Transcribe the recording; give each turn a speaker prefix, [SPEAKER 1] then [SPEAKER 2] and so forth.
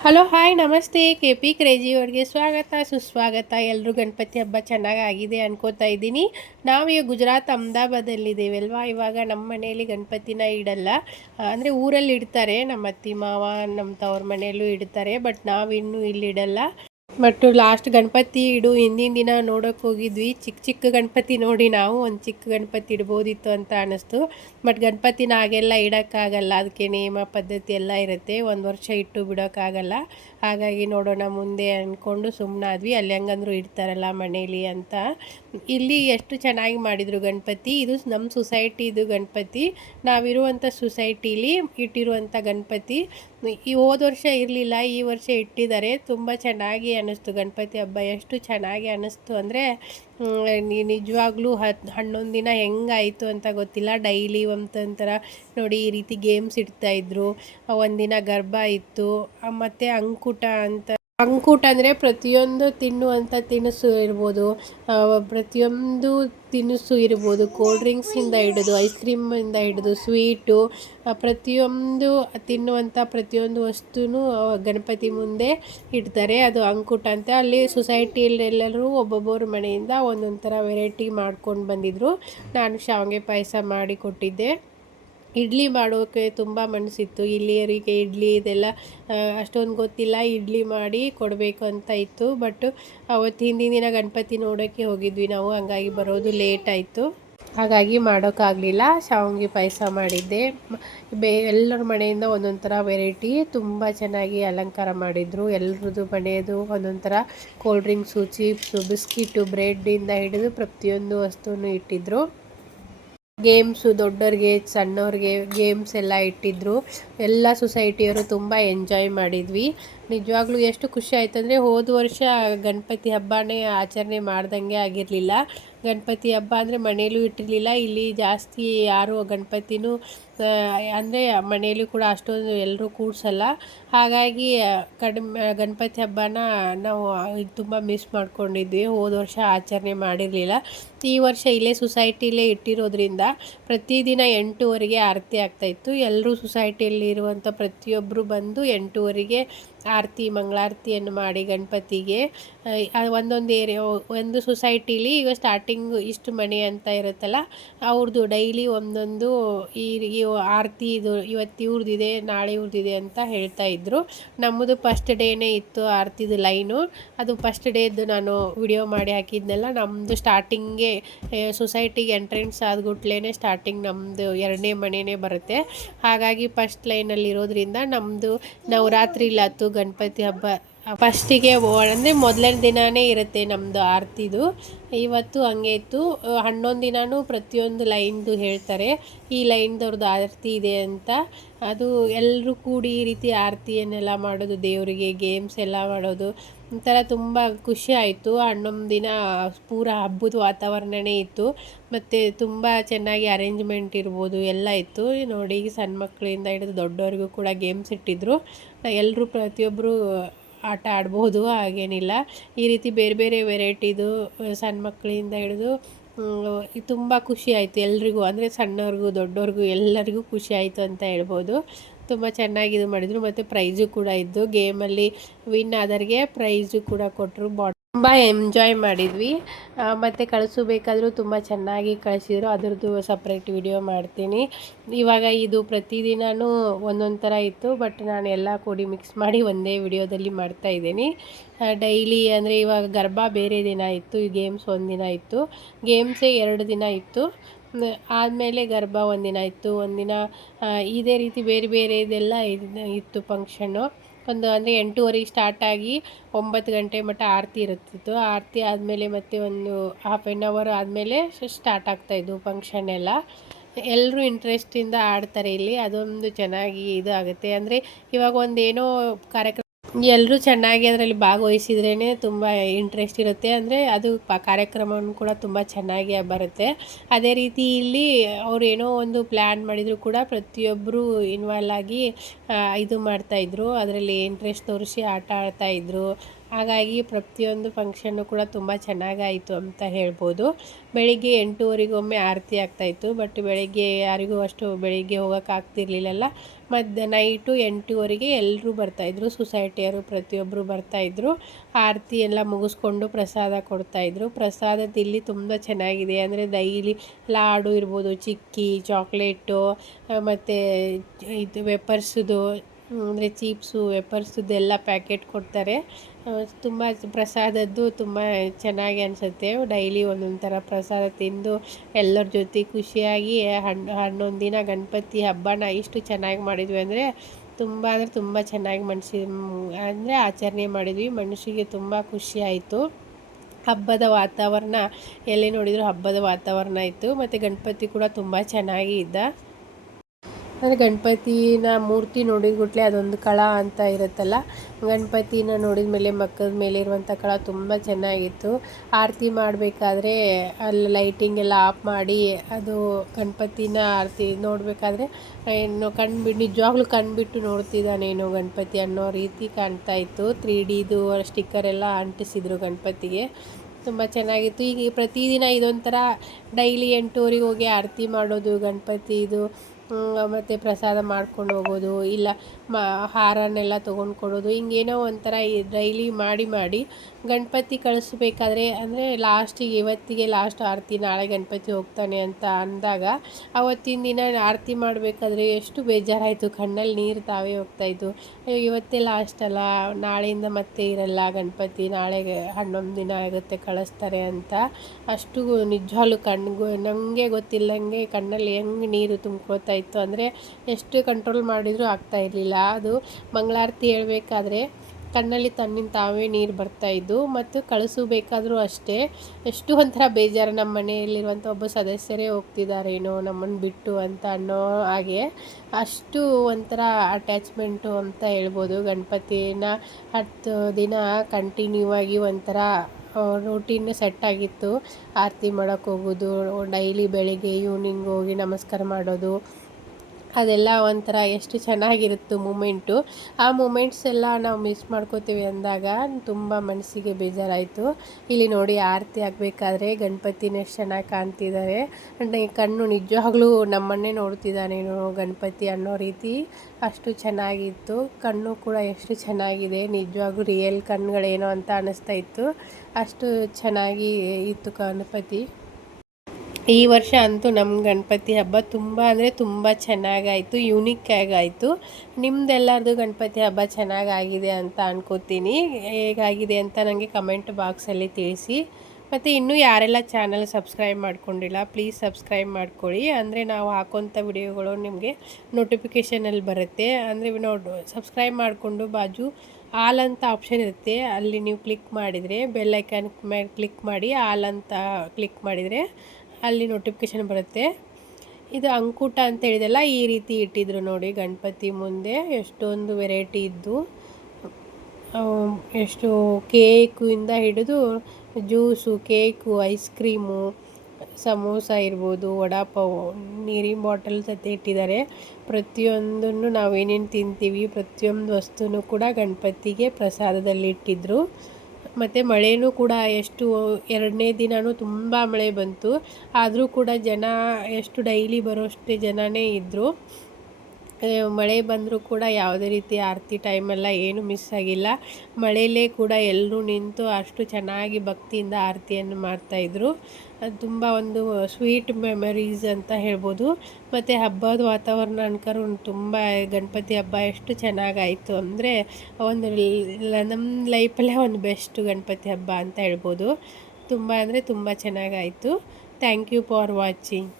[SPEAKER 1] Hello, hi, ನಮಸ್ತೆ. K P crazy ಅವ್ರಿಗೆ ಸ್ವಾಗತ. ಸುಸ್ವಾಗತ. ಎಲ್ಲರೂ ಗಣಪತಿ ಹಬ್ಬ ಚೆನ್ನಾಗಿ ಆಗಿದೆ ಅನ್ಕೋತಾ ಇದ್ದೀನಿ. ನಾವು ಈಗ ಗುಜರಾತ್ ಅಹಮದಾಬಾದಲ್ಲಿದ್ದೇವೆ ಅಲ್ವಾ ಇವಾಗ ನಮ್ಮ ಮನೆಯಲ್ಲಿ ಗಣಪತಿನ ಇಡಲ್ಲ. ಅಂದರೆ ಊರಲ್ಲಿ ಇಡ್ತಾರೆ. ನಮ್ಮ ಅತ್ತಿ ಮಾವ ನಮ್ಮ ತವ್ರ ಮನೆಯಲ್ಲೂ ಇಡ್ತಾರೆ. ಬಟ್ ನಾವಿನ್ನೂ ಇಲ್ಲಿ ಇಡಲ್ಲ. ಬಟ್ ಲಾಸ್ಟ್ ಗಣಪತಿ ಇಡು, ಹಿಂದಿನ ದಿನ ನೋಡೋಕೆ ಹೋಗಿದ್ವಿ. ಚಿಕ್ಕ ಚಿಕ್ಕ ಗಣಪತಿ ನೋಡಿ ನಾವು ಒಂದು ಚಿಕ್ಕ ಗಣಪತಿ ಇಡ್ಬೋದಿತ್ತು ಅಂತ ಅನ್ನಿಸ್ತು ಬಟ್ ಗಣಪತಿನ ಹಾಗೆಲ್ಲ ಇಡೋಕ್ಕಾಗಲ್ಲ. ಅದಕ್ಕೆ ನಿಯಮ ಪದ್ಧತಿ ಎಲ್ಲ ಇರುತ್ತೆ. ಒಂದು ವರ್ಷ ಇಟ್ಟು ಬಿಡೋಕ್ಕಾಗಲ್ಲ. ಹಾಗಾಗಿ ನೋಡೋಣ ಮುಂದೆ ಅಂದ್ಕೊಂಡು ಸುಮ್ಮನಾದ್ವಿ ಅಲ್ಲಿ ಹೆಂಗಂದ್ರು ಇಡ್ತಾರಲ್ಲ ಮನೇಲಿ ಅಂತ. ಇಲ್ಲಿ ಎಷ್ಟು ಚೆನ್ನಾಗಿ ಮಾಡಿದರು ಗಣಪತಿ. ಇದು ನಮ್ಮ ಸೊಸೈಟಿದು ಗಣಪತಿ. ನಾವಿರುವಂಥ ಸೊಸೈಟೀಲಿ ಇಟ್ಟಿರುವಂಥ ಗಣಪತಿ. ಈ ಹೋದ ವರ್ಷ ಇರಲಿಲ್ಲ, ಈ ವರ್ಷ ಇಟ್ಟಿದ್ದಾರೆ. ತುಂಬ ಚೆನ್ನಾಗಿ ಅನ್ನಿಸ್ತು. ಗಣಪತಿ ಹಬ್ಬ ಎಷ್ಟು ಚೆನ್ನಾಗಿ ಅನ್ನಿಸ್ತು ಅಂದರೆ ನಿಜವಾಗ್ಲೂ ಹತ್ತು ಹನ್ನೊಂದು ದಿನ ಹೆಂಗಾಯಿತು ಅಂತ ಗೊತ್ತಿಲ್ಲ. ಡೈಲಿ ಒಂಥರ ನೋಡಿ ಈ ರೀತಿ ಗೇಮ್ಸ್ ಇಡ್ತಾಯಿದ್ರು ಒಂದಿನ ಗರ್ಭ ಇತ್ತು. ಮತ್ತು ಅಂಕುಟ ಅಂತ ಅಂಕುಟ ಅಂದರೆ ಪ್ರತಿಯೊಂದು ತಿನ್ನುವಂಥ ತಿನಿಸು ಇರ್ಬೋದು. ಪ್ರತಿಯೊಂದು ತಿನಿಸು ಇರ್ಬೋದು. ಕೋಲ್ಡ್ ಡ್ರಿಂಕ್ಸಿಂದ ಹಿಡಿದು ಐಸ್ ಕ್ರೀಮಿಂದ ಹಿಡಿದು ಸ್ವೀಟು ಪ್ರತಿಯೊಂದು ತಿನ್ನುವಂಥ ಪ್ರತಿಯೊಂದು ವಸ್ತುನೂ ಗಣಪತಿ ಮುಂದೆ ಇಡ್ತಾರೆ. ಅದು ಅಂಕುಟ ಅಂತ ಅಲ್ಲಿ ಸೊಸೈಟಿಯಲ್ಲೆಲ್ಲರೂ ಒಬ್ಬೊಬ್ಬರ ಮನೆಯಿಂದ ಒಂದೊಂದು ಥರ ವೆರೈಟಿ ಮಾಡ್ಕೊಂಡು ಬಂದಿದ್ದರು ನಾನು ಶಾವಿಗೆ ಪಾಯಸ ಮಾಡಿ ಕೊಟ್ಟಿದ್ದೆ. ಇಡ್ಲಿ ಮಾಡೋಕ್ಕೆ ತುಂಬ ಮನಸ್ಸಿತ್ತು. ಇಲ್ಲಿಯವರಿಗೆ ಇಡ್ಲಿ ಇದೆಲ್ಲ ಅಷ್ಟೊಂದು ಗೊತ್ತಿಲ್ಲ. ಇಡ್ಲಿ ಮಾಡಿ ಕೊಡಬೇಕು ಅಂತ ಇತ್ತು. ಬಟ್ ಅವತ್ತು ಹಿಂದಿನ ದಿನ ಗಣಪತಿ ನೋಡೋಕ್ಕೆ ಹೋಗಿದ್ವಿ ನಾವು. ಹಂಗಾಗಿ ಬರೋದು ಲೇಟ್ ಆಯಿತು. ಹಾಗಾಗಿ ಮಾಡೋಕ್ಕಾಗಲಿಲ್ಲ. ಶಾವಂಗಿ ಪಾಯಸ ಮಾಡಿದ್ದೆ. ಬೇ, ಎಲ್ಲರ ಮನೆಯಿಂದ ಒಂದೊಂದು ವೆರೈಟಿ ತುಂಬ ಚೆನ್ನಾಗಿ ಅಲಂಕಾರ ಮಾಡಿದರು. ಎಲ್ಲರದು ಮನೆಯದು ಒಂದೊಂದು ಥರ ಕೋಲ್ಡ್ ಡ್ರಿಂಕ್ಸು, ಚಿಪ್ಸು, ಬಿಸ್ಕಿಟು, ಬ್ರೆಡ್ಡಿಂದ ಹಿಡಿದು ಪ್ರತಿಯೊಂದು ವಸ್ತುವನ್ನು ಇಟ್ಟಿದ್ದರು ಗೇಮ್ಸು ದೊಡ್ಡವ್ರಿಗೆ ಸಣ್ಣವ್ರಿಗೆ ಗೇಮ್ಸ್ ಎಲ್ಲ ಇಟ್ಟಿದ್ರು. ಎಲ್ಲ ಸೊಸೈಟಿಯವರು ತುಂಬ ಎಂಜಾಯ್ ಮಾಡಿದ್ವಿ. ನಿಜವಾಗ್ಲೂ ಎಷ್ಟು ಖುಷಿ ಆಯ್ತು ಅಂದರೆ ಹೋದ ವರ್ಷ ಗಣಪತಿ ಹಬ್ಬನೇ ಆಚರಣೆ ಮಾಡ್ದಂಗೆ ಆಗಿರಲಿಲ್ಲ. ಗಣಪತಿ ಹಬ್ಬ ಅಂದರೆ ಮನೆಯಲ್ಲೂ ಇಟ್ಟಿರಲಿಲ್ಲ. ಇಲ್ಲಿ ಜಾಸ್ತಿ ಯಾರು ಗಣಪತಿನೂ ಅಂದರೆ ಮನೆಯಲ್ಲೂ ಕೂಡ ಅಷ್ಟೊಂದು ಎಲ್ಲರೂ ಕೂಡ್ಸಲ್ಲ. ಹಾಗಾಗಿ ಕಡಿಮೆ ಗಣಪತಿ ಹಬ್ಬನ ನಾವು ತುಂಬ ಮಿಸ್ ಮಾಡ್ಕೊಂಡಿದ್ವಿ. ಹೋದ ವರ್ಷ ಆಚರಣೆ ಮಾಡಿರಲಿಲ್ಲ. ಈ ವರ್ಷ ಇಲ್ಲೇ ಸೊಸೈಟಿಲೇ ಇಟ್ಟಿರೋದ್ರಿಂದ ಪ್ರತಿದಿನ ಎಂಟೂವರೆಗೆ ಆರತಿ ಆಗ್ತಾಯಿತ್ತು ಎಲ್ಲರೂ ಸೊಸೈಟಿಯಲ್ಲಿ ಇರುವಂಥ ಪ್ರತಿಯೊಬ್ಬರು ಬಂದು ಎಂಟೂವರೆಗೆ ಆರತಿ, ಮಂಗಳಾರತಿಯನ್ನು ಮಾಡಿ ಗಣಪತಿಗೆ. ಒಂದೊಂದು ಏರಿಯಾ ಒಂದು ಸೊಸೈಟಿಲಿ ಈಗ ಸ್ಟಾರ್ಟಿಂಗ್ ಇಷ್ಟು ಮನೆ ಅಂತ ಇರುತ್ತಲ್ಲ ಅವ್ರದ್ದು ಡೈಲಿ ಒಂದೊಂದು ಈ ಆರತಿ ಇದು ಇವತ್ತು ಇವ್ರದ್ದಿದೆ ನಾಳೆ ಇವ್ರದ್ದಿದೆ ಅಂತ ಹೇಳ್ತಾ ಇದ್ರು. ನಮ್ಮದು ಫಸ್ಟ್ ಡೇನೇ ಇತ್ತು ಆರತಿದು ಲೈನು ಅದು ಫಸ್ಟ್ ಡೇದು ನಾನು ವಿಡಿಯೋ ಮಾಡಿ ಹಾಕಿದ್ನಲ್ಲ ನಮ್ಮದು ಸ್ಟಾರ್ಟಿಂಗೇ ಸೊಸೈಟಿಗೆ ಎಂಟ್ರೆನ್ಸ್ ಆದ್ಗುಟ್ಲೇ ಸ್ಟಾರ್ಟಿಂಗ್ ನಮ್ಮದು ಎರಡನೇ ಮನೆಯೇ ಬರುತ್ತೆ. ಹಾಗಾಗಿ ಫಸ್ಟ್ ಲೈನಲ್ಲಿ ಇರೋದ್ರಿಂದ ನಮ್ಮದು ಇಲ್ಲತ್ತು ಗಣಪತಿ ಹಬ್ಬ ಫಸ್ಟಿಗೆ ಅಂದರೆ ಮೊದಲನೇ ದಿನವೇ ಇರುತ್ತೆ ನಮ್ಮದು ಆರತಿದು. ಇವತ್ತು ಹಂಗೆ ಇತ್ತು. ಹನ್ನೊಂದು ದಿನವೂ ಪ್ರತಿಯೊಂದು ಲೈನ್ದು ಹೇಳ್ತಾರೆ. ಈ ಲೈನ್ದವ್ರದ್ದು ಆರತಿ ಇದೆ ಅಂತ. ಅದು ಎಲ್ಲರೂ ಕೂಡಿ ಈ ರೀತಿ ಆರತಿಯನ್ನೆಲ್ಲ ಮಾಡೋದು, ದೇವರಿಗೆ ಗೇಮ್ಸ್ ಎಲ್ಲ ಮಾಡೋದು, ಒಂಥರ ತುಂಬ ಖುಷಿ ಆಯಿತು. ಹನ್ನೊಂದು ದಿನ ಪೂರ ಹಬ್ಬದ ವಾತಾವರಣವೇ ಇತ್ತು. ಮತ್ತು ತುಂಬ ಚೆನ್ನಾಗಿ ಅರೇಂಜ್ಮೆಂಟ್ ಇರ್ಬೋದು, ಎಲ್ಲ ಇತ್ತು. ನೋಡಿ ಸಣ್ಣ ಮಕ್ಕಳಿಂದ ಹಿಡಿದು ದೊಡ್ಡವರಿಗೂ ಕೂಡ ಗೇಮ್ಸ್ ಇಟ್ಟಿದ್ರು. ಎಲ್ಲರೂ ಪ್ರತಿಯೊಬ್ಬರು ಆಟ ಆಡ್ಬೋದು, ಹಾಗೇನಿಲ್ಲ. ಈ ರೀತಿ ಬೇರೆ ಬೇರೆ ವೆರೈಟಿದು ಸಣ್ಣ ಮಕ್ಕಳಿಂದ ಹಿಡಿದು ತುಂಬ ಖುಷಿ ಆಯಿತು ಎಲ್ರಿಗೂ. ಅಂದರೆ ಸಣ್ಣವ್ರಿಗೂ, ದೊಡ್ಡವ್ರಿಗೂ ಎಲ್ಲರಿಗೂ ಖುಷಿ ಆಯಿತು ಅಂತ ಹೇಳ್ಬೋದು. ತುಂಬ ಚೆನ್ನಾಗಿ ಇದು ಮಾಡಿದರು. ಮತ್ತು ಪ್ರೈಝು ಕೂಡ ಇದ್ದು, ಗೇಮಲ್ಲಿ ವಿನ್ ಆದವ್ರಿಗೆ ಪ್ರೈಝು ಕೂಡ ಕೊಟ್ಟರು ಬಾಟ್ ತುಂಬ ಎಂಜಾಯ್ ಮಾಡಿದ್ವಿ. ಮತ್ತು ಕಳಿಸಬೇಕಾದ್ರೂ ತುಂಬ ಚೆನ್ನಾಗಿ ಕಳಿಸಿದ್ರು. ಅದರದ್ದು ಸಪ್ರೇಟ್ ವಿಡಿಯೋ ಮಾಡ್ತೀನಿ. ಇವಾಗ ಇದು ಪ್ರತಿದಿನವೂ ಒಂದೊಂದು ಥರ ಇತ್ತು ಬಟ್ ನಾನು ಎಲ್ಲ ಕೂಡಿ ಮಿಕ್ಸ್ ಮಾಡಿ ಒಂದೇ ವಿಡಿಯೋದಲ್ಲಿ ಮಾಡ್ತಾಯಿದ್ದೀನಿ ಡೈಲಿ ಅಂದರೆ ಇವಾಗ ಗರ್ಭ ಬೇರೆ ದಿನ ಇತ್ತು, ಈ ಗೇಮ್ಸ್ ಒಂದಿನ ಇತ್ತು. ಗೇಮ್ಸೇ ಎರಡು ದಿನ ಇತ್ತು. ಆದಮೇಲೆ ಗರ್ಭ ಒಂದಿನ ಇತ್ತು. ಒಂದಿನ ಇದೇ ರೀತಿ ಬೇರೆ ಬೇರೆ ಇದೆಲ್ಲ ಇತ್ತು ಫಂಕ್ಷನ್ನು ಒಂದು ಅಂದರೆ ಎಂಟೂವರೆಗೆ ಸ್ಟಾರ್ಟ್ ಆಗಿ ಒಂಬತ್ತು ಗಂಟೆ ಮಟ್ಟ ಆರತಿ ಇರುತ್ತಿತ್ತು. ಆರತಿ ಆದಮೇಲೆ ಮತ್ತೆ ಒಂದು ಹಾಫ್ ಆ್ಯನ್ ಅವರ್ ಆದಮೇಲೆ ಸ್ಟಾರ್ಟ್ ಆಗ್ತಾಯಿದ್ವು ಫಂಕ್ಷನ್ ಎಲ್ಲ. ಎಲ್ಲರೂ ಇಂಟ್ರೆಸ್ಟಿಂದ ಆಡ್ತಾರೆ ಇಲ್ಲಿ. ಅದೊಂದು ಚೆನ್ನಾಗಿ ಇದು ಆಗುತ್ತೆ. ಅಂದರೆ ಇವಾಗ ಒಂದೇನೋ ಕಾರ್ಯಕ್ರಮ ಎಲ್ಲರೂ ಚೆನ್ನಾಗಿ ಅದರಲ್ಲಿ ಭಾಗವಹಿಸಿದ್ರೇ ತುಂಬ ಇಂಟ್ರೆಸ್ಟ್ ಇರುತ್ತೆ. ಅಂದರೆ ಅದು ಪ ಕಾರ್ಯಕ್ರಮವನ್ನು ಕೂಡ ತುಂಬ ಚೆನ್ನಾಗಿ ಬರುತ್ತೆ. ಅದೇ ರೀತಿ ಇಲ್ಲಿ ಅವ್ರು ಏನೋ ಒಂದು ಪ್ಲ್ಯಾನ್ ಮಾಡಿದರೂ ಕೂಡ ಪ್ರತಿಯೊಬ್ಬರು ಇನ್ವಾಲ್ವ್ ಆಗಿ ಇದು ಮಾಡ್ತಾಯಿದ್ರು ಅದರಲ್ಲಿ ಇಂಟ್ರೆಸ್ಟ್ ತೋರಿಸಿ ಆಟ ಆಡ್ತಾಯಿದ್ರು ಹಾಗಾಗಿ ಪ್ರತಿಯೊಂದು ಫಂಕ್ಷನ್ನು ಕೂಡ ತುಂಬ ಚೆನ್ನಾಗಾಯಿತು ಅಂತ ಹೇಳ್ಬೋದು. ಬೆಳಿಗ್ಗೆ ಎಂಟೂವರೆಗೊಮ್ಮೆ ಆರತಿ ಆಗ್ತಾಯಿತ್ತು ಬಟ್ ಬೆಳಿಗ್ಗೆ ಯಾರಿಗೂ ಅಷ್ಟು ಬೆಳಿಗ್ಗೆ ಹೋಗೋಕ್ಕಾಗ್ತಿರ್ಲಿಲ್ಲಲ್ಲ ಮತ್ತು ನೈಟು ಎಂಟೂವರೆಗೆ ಎಲ್ಲರೂ ಬರ್ತಾಯಿದ್ರು ಸೊಸೈಟಿಯವರು ಪ್ರತಿಯೊಬ್ಬರು ಬರ್ತಾಯಿದ್ರು ಆರತಿ ಎಲ್ಲ ಮುಗಿಸ್ಕೊಂಡು ಪ್ರಸಾದ ಕೊಡ್ತಾಯಿದ್ರು ಪ್ರಸಾದ ತಿಲ್ಲಿ ತುಂಬ ಚೆನ್ನಾಗಿದೆ. ಅಂದರೆ ಡೈಲಿ ಲಾಡು ಇರ್ಬೋದು, ಚಿಕ್ಕಿ ಚಾಕ್ಲೇಟು ಮತ್ತು ಇದು ವೆಪರ್ಸ್ದು ಅಂದರೆ ಚೀಪ್ಸು ವೆಪರ್ಸ್ದು ಪ್ಯಾಕೆಟ್ ಕೊಡ್ತಾರೆ. ತುಂಬ ಪ್ರಸಾದದ್ದು ತುಂಬ ಚೆನ್ನಾಗಿ ಅನಿಸುತ್ತೆ. ಡೈಲಿ ಒಂದೊಂದು ಥರ ಪ್ರಸಾದ ತಿಂದು ಎಲ್ಲರ ಜೊತೆ ಖುಷಿಯಾಗಿ ಹಣ್ಣು ಹನ್ನೊಂದು ದಿನ ಗಣಪತಿ ಹಬ್ಬನ ಇಷ್ಟು ಚೆನ್ನಾಗಿ ಮಾಡಿದ್ವಿ ಅಂದರೆ ತುಂಬ ಅಂದರೆ ತುಂಬ ಚೆನ್ನಾಗಿ ಮನಸ್ಸಿ ಅಂದರೆ ಆಚರಣೆ ಮಾಡಿದ್ವಿ. ಮನುಷ್ಯರಿಗೆ ತುಂಬ ಖುಷಿ ಆಯಿತು. ಹಬ್ಬದ ವಾತಾವರಣ, ಎಲ್ಲಿ ನೋಡಿದರೂ ಹಬ್ಬದ ವಾತಾವರಣ ಇತ್ತು. ಮತ್ತು ಗಣಪತಿ ಕೂಡ ತುಂಬ ಚೆನ್ನಾಗಿ ಇದ್ದ. ಅಂದರೆ ಗಣಪತಿನ ಮೂರ್ತಿ ನೋಡಿದ ಕೂಡಲೇ ಅದೊಂದು ಕಳ ಅಂತ ಇರುತ್ತಲ್ಲ, ಗಣಪತಿನ ನೋಡಿದ ಮೇಲೆ ಮಕ್ಕದ ಮೇಲೆ ಇರುವಂಥ ಕಳ ತುಂಬ ಚೆನ್ನಾಗಿತ್ತು. ಆರತಿ ಮಾಡಬೇಕಾದ್ರೆ ಅಲ್ಲಿ ಲೈಟಿಂಗ್ ಎಲ್ಲ ಆಫ್ ಮಾಡಿ ಅದು ಗಣಪತಿನ ಆರತಿ ನೋಡಬೇಕಾದ್ರೆ, ಏನು ಕಣ್ಬಿಟ್ಟು ನಿಜವಾಗ್ಲೂ ಕಣ್ಬಿಟ್ಟು ನೋಡ್ತಿದ್ದಾನೇನು ಗಣಪತಿ ಅನ್ನೋ ರೀತಿ ಕಾಣ್ತಾ ಇತ್ತು. ತ್ರೀ ಡಿದು ಸ್ಟಿಕ್ಕರ್ ಎಲ್ಲ ಅಂಟಿಸಿದರು ಗಣಪತಿಗೆ. ತುಂಬ ಚೆನ್ನಾಗಿತ್ತು. ಈಗ ಪ್ರತಿದಿನ ಇದೊಂಥರ ಡೈಲಿ ಎಂಟೂವರೆಗೆ ಹೋಗಿ ಆರತಿ ಮಾಡೋದು, ಗಣಪತಿದು ಮತ್ತು ಪ್ರಸಾದ ಮಾಡ್ಕೊಂಡು ಹೋಗೋದು ಇಲ್ಲ ಮ ಹಾರನೆಲ್ಲ ತೊಗೊಂಡು ಕೊಡೋದು. ಹಿಂಗೇನೋ ಒಂಥರ ಡೈಲಿ ಮಾಡಿ ಮಾಡಿ ಗಣಪತಿ ಕಳಿಸ್ಬೇಕಾದ್ರೆ ಅಂದರೆ ಲಾಸ್ಟಿಗೆ ಇವತ್ತಿಗೆ ಲಾಸ್ಟ್ ಆರತಿ, ನಾಳೆ ಗಣಪತಿ ಹೋಗ್ತಾನೆ ಅಂತ ಅಂದಾಗ ಅವತ್ತಿನ ದಿನ ಆರತಿ ಮಾಡಬೇಕಾದ್ರೆ ಎಷ್ಟು ಬೇಜಾರಾಯಿತು. ಕಣ್ಣಲ್ಲಿ ನೀರು ತಾವೇ ಹೋಗ್ತಾಯಿತ್ತು ಇವತ್ತೇ ಲಾಸ್ಟ್ ಅಲ್ಲ. ನಾಳೆಯಿಂದ ಮತ್ತೆ ಇರಲ್ಲ ಗಣಪತಿ. ನಾಳೆಗೆ ಹನ್ನೊಂದು ದಿನ ಆಗುತ್ತೆ ಕಳಿಸ್ತಾರೆ ಅಂತ ಅಷ್ಟು ನಿಜವಾಗ್ಲು ಕಣ್ಗು ನನಗೆ ಗೊತ್ತಿಲ್ಲಂಗೆ ಕಣ್ಣಲ್ಲಿ ಹೆಂಗೆ ನೀರು ತುಂಬ್ಕೊತಾ ಇತ್ತು. ಅಂದರೆ ಎಷ್ಟು ಕಂಟ್ರೋಲ್ ಮಾಡಿದರೂ ಆಗ್ತಾ ಇರಲಿಲ್ಲ. ಅದು ಮಂಗಳಾರತಿ ಹೇಳಬೇಕಾದ್ರೆ, ಕಣ್ಣಲ್ಲಿ ತನ್ನಿಂದ ತಾವೇ ನೀರು ಬರ್ತಾಯಿದ್ದು ಮತ್ತು ಕಳಿಸಬೇಕಾದ್ರೂ ಅಷ್ಟೇ, ಎಷ್ಟು ಒಂಥರ ಬೇಜಾರು ನಮ್ಮ ಮನೆಯಲ್ಲಿರುವಂಥ ಒಬ್ಬ ಸದಸ್ಯರೇ ಹೋಗ್ತಿದ್ದಾರೇನೋ ನಮ್ಮನ್ನು ಬಿಟ್ಟು ಅಂತ ಅನ್ನೋ ಹಾಗೆ ಅಷ್ಟು ಒಂಥರ ಅಟ್ಯಾಚ್ಮೆಂಟು ಅಂತ ಹೇಳ್ಬೋದು. ಗಣಪತಿನ ಹತ್ತು ದಿನ ಕಂಟಿನ್ಯೂ ಆಗಿ ಒಂಥರ ರೂಟೀನ್ ಸೆಟ್ ಆಗಿತ್ತು. ಆರತಿ ಮಾಡೋಕ್ಕೆ ಹೋಗೋದು ಡೈಲಿ ಬೆಳಿಗ್ಗೆ ಈವ್ನಿಂಗ್ ಹೋಗಿ ನಮಸ್ಕಾರ ಮಾಡೋದು ಅದೆಲ್ಲ ಒಂಥರ ಎಷ್ಟು ಚೆನ್ನಾಗಿರುತ್ತೆ ಮೂಮೆಂಟು. ಆ ಮೂಮೆಂಟ್ಸ್ ಎಲ್ಲ ನಾವು ಮಿಸ್ ಮಾಡ್ಕೋತೀವಿ ಅಂದಾಗ ತುಂಬ ಮನಸ್ಸಿಗೆ ಬೇಜಾರಾಯಿತು. ಇಲ್ಲಿ ನೋಡಿ ಆರತಿ ಆಗಬೇಕಾದ್ರೆ ಗಣಪತಿನ ಎಷ್ಟು ಚೆನ್ನಾಗಿ ಕಾಣ್ತಿದ್ದಾರೆ ಕಣ್ಣು ನಿಜವಾಗ್ಲೂ ನಮ್ಮನ್ನೇ ನೋಡ್ತಿದ್ದಾನೇನು ಗಣಪತಿ ಅನ್ನೋ ರೀತಿ. ಅಷ್ಟು ಚೆನ್ನಾಗಿತ್ತು. ಕಣ್ಣು ಕೂಡ ಎಷ್ಟು ಚೆನ್ನಾಗಿದೆ. ನಿಜವಾಗ್ಲೂ ರಿಯಲ್ ಕಣ್ಣುಗಳೇನೋ ಅಂತ ಅನ್ನಿಸ್ತಾ ಇತ್ತು. ಅಷ್ಟು ಚೆನ್ನಾಗಿ ಇತ್ತು ಗಣಪತಿ. ಈ ವರ್ಷ ಅಂತೂ ನಮ್ಮ ಗಣಪತಿ ಹಬ್ಬ ತುಂಬ ಅಂದರೆ ತುಂಬ ಚೆನ್ನಾಗಾಯಿತು ಯೂನಿಕ್ಕಾಗಿ ಆಯಿತು ನಿಮ್ದೆಲ್ಲರದು ಗಣಪತಿ ಹಬ್ಬ ಚೆನ್ನಾಗಾಗಿದೆ ಅಂತ ಅನ್ಕೋತೀನಿ. ಹೇಗಾಗಿದೆ ಅಂತ ನನಗೆ ಕಮೆಂಟ್ ಬಾಕ್ಸಲ್ಲಿ ತಿಳಿಸಿ. ಮತ್ತು ಇನ್ನೂ ಯಾರೆಲ್ಲ ಚಾನಲ್ ಸಬ್ಸ್ಕ್ರೈಬ್ ಮಾಡ್ಕೊಂಡಿಲ್ಲ ಪ್ಲೀಸ್ ಸಬ್ಸ್ಕ್ರೈಬ್ ಮಾಡ್ಕೊಳ್ಳಿ. ಅಂದರೆ ನಾವು ಹಾಕೋಂಥ ವಿಡಿಯೋಗಳು ನಿಮಗೆ ನೋಟಿಫಿಕೇಷನಲ್ಲಿ ಬರುತ್ತೆ. ಅಂದರೆ ನೋಡು ಸಬ್ಸ್ಕ್ರೈಬ್ ಮಾಡಿಕೊಂಡು ಬಾಜು ಆಲ್ ಅಂತ ಆಪ್ಷನ್ ಇರುತ್ತೆ. ಅಲ್ಲಿ ನೀವು ಕ್ಲಿಕ್ ಮಾಡಿದರೆ ಬೆಲ್ಲೈಕನ್ ಮೇಲೆ ಕ್ಲಿಕ್ ಮಾಡಿ, ಆಲ್ ಅಂತ ಕ್ಲಿಕ್ ಮಾಡಿದರೆ ಅಲ್ಲಿ ನೋಟಿಫಿಕೇಷನ್ ಬರುತ್ತೆ. ಇದು ಅಂಕುಟ ಅಂತ ಹೇಳಿದೆಲ್ಲ, ಈ ರೀತಿ ಇಟ್ಟಿದ್ರು ನೋಡಿ ಗಣಪತಿ ಮುಂದೆ. ಎಷ್ಟೊಂದು ವೆರೈಟಿ ಇದ್ದು ಎಷ್ಟು ಕೇಕಿಂದ ಹಿಡಿದು juice cake ice cream samosa ಇರ್ಬೋದು, ವಡಾಪಾವು, ನೀರಿನ ಬಾಟಲ್ ಸತೆ ಇಟ್ಟಿದ್ದಾರೆ. ಪ್ರತಿಯೊಂದನ್ನು ನಾವೇನೇನು ತಿಂತೀವಿ, ಪ್ರತಿಯೊಂದು ವಸ್ತುನೂ ಕೂಡ ಗಣಪತಿಗೆ ಪ್ರಸಾದದಲ್ಲಿ ಇಟ್ಟಿದ್ರು. ಮತ್ತು ಮಳೆಯೂ ಕೂಡ ಎಷ್ಟು ಎರಡನೇ ದಿನವೂ ತುಂಬ ಮಳೆ ಬಂತು. ಆದರೂ ಕೂಡ ಜನ ಎಷ್ಟು ಡೈಲಿ ಬರೋಷ್ಟೇ ಜನನೇ ಇದ್ದರು ಮಳೆ ಬಂದರೂ ಕೂಡ ಯಾವುದೇ ರೀತಿ ಆರತಿ ಟೈಮೆಲ್ಲ ಏನು ಮಿಸ್ ಆಗಿಲ್ಲ. ಮಳೆಯಲ್ಲೇ ಕೂಡ ಎಲ್ಲರೂ ನಿಂತು ಅಷ್ಟು ಚೆನ್ನಾಗಿ ಭಕ್ತಿಯಿಂದ ಆರತಿಯನ್ನು ಮಾಡ್ತಾಯಿದ್ರು ಅದು ತುಂಬ ಒಂದು ಸ್ವೀಟ್ ಮೆಮರೀಸ್ ಅಂತ ಹೇಳ್ಬೋದು. ಮತ್ತು ಹಬ್ಬದ ವಾತಾವರಣ ಅನ್ಕರು ತುಂಬ ಗಣಪತಿ ಹಬ್ಬ ಎಷ್ಟು ಚೆನ್ನಾಗಾಯಿತು ಅಂದರೆ ಒಂದು ನಮ್ಮ ಲೈಫಲ್ಲೇ ಒಂದು ಬೆಸ್ಟ್ ಗಣಪತಿ ಹಬ್ಬ ಅಂತ ಹೇಳ್ಬೋದು. ತುಂಬ ಅಂದರೆ ತುಂಬ ಚೆನ್ನಾಗಾಯಿತು. Thank you for watching.